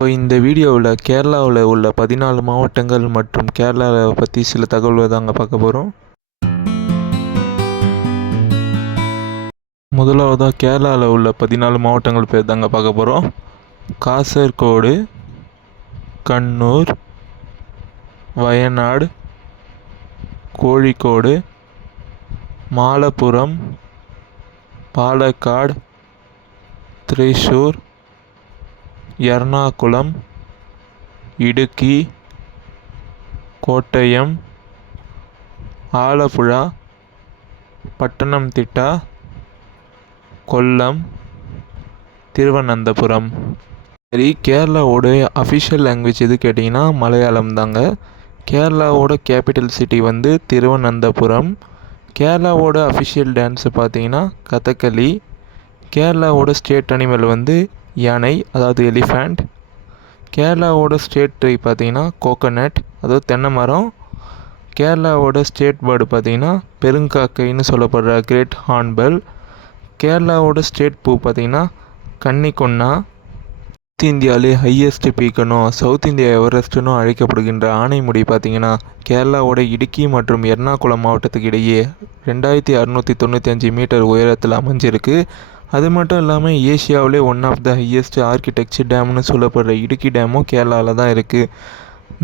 இப்போ இந்த வீடியோவில் கேரளாவில் உள்ள 14 மாவட்டங்கள் மற்றும் கேரளாவை பற்றி சில தகவல்கள் தாங்க பார்க்க போகிறோம். முதலாவதாக கேரளாவில் உள்ள 14 மாவட்டங்கள் பேர் தாங்க பார்க்க போகிறோம். காசர்கோடு, கண்ணூர், வயநாடு, கோழிக்கோடு, மாலப்புரம், பாலக்காடு, திரிசூர், எர்ணாகுளம், இடுக்கி, கோட்டயம், ஆலப்புழா, பட்டணம்திட்டா, கொல்லம், திருவனந்தபுரம். சரி, கேரளாவோட அஃபிஷியல் லாங்குவேஜ் எது கேட்டிங்கன்னா மலையாளம் தாங்க. கேரளாவோட கேபிட்டல் சிட்டி வந்து திருவனந்தபுரம். கேரளாவோட அஃபிஷியல் டான்ஸு பார்த்தீங்கன்னா கதகளி. கேரளாவோட ஸ்டேட் அனிமல் வந்து யானை, அதாவது எலிஃபண்ட். கேரளாவோட ஸ்டேட் ட்ரீ பார்த்தீங்கன்னா கோகோனட், அதாவது தென்னை மரம். கேரளாவோட ஸ்டேட் பேர்டு பார்த்தீங்கன்னா பெருங்காக்கைன்னு சொல்லப்படுற கிரேட் ஹார்ன்பெல். கேரளாவோட ஸ்டேட் பூ பார்த்தீங்கன்னா கன்னிக்கொன்னா. சவுத் இந்தியாவிலே ஹையஸ்ட் பீக்கனும் சவுத் இந்தியா எவரெஸ்ட்னும் அழைக்கப்படுகின்ற ஆனைமுடி பார்த்தீங்கன்னா கேரளாவோட இடுக்கி மற்றும் எர்ணாகுளம் மாவட்டத்துக்கு இடையே 2695 மீட்டர் உயரத்தில் அமைஞ்சிருக்கு. அது மட்டும் இல்லாமல் ஏஷியாவிலே one of the highest architecture டேம்னு சொல்லப்படுற இடுக்கி டேமும் கேரளாவில் தான் இருக்குது.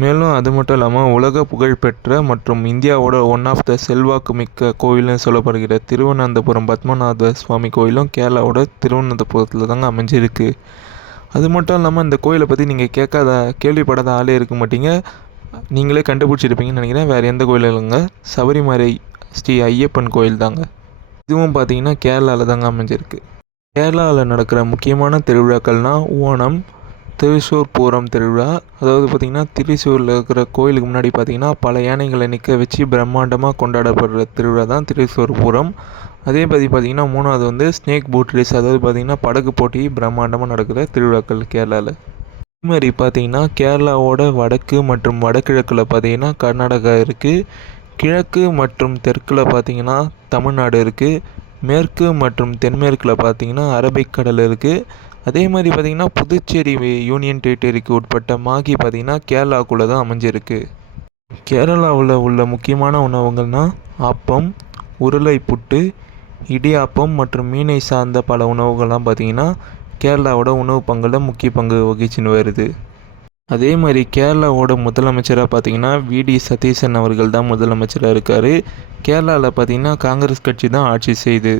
மேலும் அது மட்டும் இல்லாமல் உலக புகழ்பெற்ற மற்றும் இந்தியாவோட ஒன் ஆஃப் த செல்வாக்கு மிக்க கோயில்னு சொல்லப்படுகிற திருவனந்தபுரம் பத்மநாத சுவாமி கோயிலும் கேரளாவோட திருவனந்தபுரத்தில் தாங்க அமைஞ்சிருக்கு. அது மட்டும் இல்லாமல் இந்த கோயிலை பற்றி நீங்கள் கேள்விப்படாத ஆளே இருக்க மாட்டீங்க. நீங்களே கண்டுபிடிச்சிருப்பீங்கன்னு நினைக்கிறேன். வேறு எந்த கோயில் இல்லைங்க, சபரிமலை ஸ்ரீ ஐயப்பன் கோயில் தாங்க. இதுவும் பார்த்தீங்கன்னா கேரளாவில் தாங்க அமைஞ்சிருக்கு. கேரளாவில் நடக்கிற முக்கியமான திருவிழாக்கள்னால் ஓணம், திரிசூர் பூரம் திருவிழா. அதாவது பார்த்திங்கன்னா திரிசூரில் இருக்கிற கோயிலுக்கு முன்னாடி பார்த்திங்கன்னா பல யானைகளை நிற்க வச்சு பிரம்மாண்டமாக கொண்டாடப்படுற திருவிழா தான் திரிசூர் பூரம். அதே பற்றி பார்த்திங்கன்னா மூணாவது வந்து ஸ்னேக் போட் ரேஸ், அதாவது பார்த்திங்கன்னா படகு போட்டி பிரம்மாண்டமாக நடக்கிற திருவிழாக்கள் கேரளாவில். அதே மாதிரி பார்த்திங்கன்னா கேரளாவோட வடக்கு மற்றும் வடகிழக்கில் பார்த்திங்கன்னா கர்நாடகா இருக்குது. கிழக்கு மற்றும் தெற்கில் பார்த்திங்கன்னா தமிழ்நாடு இருக்குது. மேற்கு மற்றும் தென்மேற்கில் பார்த்திங்கன்னா அரபிக்கடல் இருக்குது. அதே மாதிரி பார்த்திங்கன்னா புதுச்சேரி யூனியன் டெரிட்டரிக்கு உட்பட்ட மாகி பார்த்திங்கன்னா கேரளாவுக்குள்ளே தான் அமைஞ்சிருக்கு. கேரளாவில் உள்ள முக்கியமான உணவுகள்னால் ஆப்பம், உருளை புட்டு, இடியாப்பம் மற்றும் மீனை சார்ந்த பல உணவுகள்லாம் பார்த்திங்கன்னா கேரளாவோட உணவு பங்கில் முக்கிய பங்கு வகிச்சுன்னு வருது. அதே மாதிரி கேரளாவோட முதலமைச்சராக பார்த்திங்கன்னா விடி சதீசன் அவர்கள் தான் முதலமைச்சராக இருக்கார். கேரளாவில் பார்த்திங்கன்னா காங்கிரஸ் கட்சி தான் ஆட்சி செய்யுது.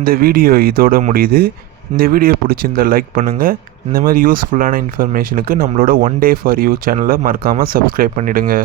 இந்த வீடியோ இதோட முடியுது. இந்த வீடியோ பிடிச்சிருந்தால் லைக் பண்ணுங்கள். இந்த மாதிரி யூஸ்ஃபுல்லான இன்ஃபர்மேஷனுக்கு நம்மளோட ஒன் டே ஃபார் யூ சேனலை மறக்காமல் சப்ஸ்கிரைப் பண்ணிவிடுங்க.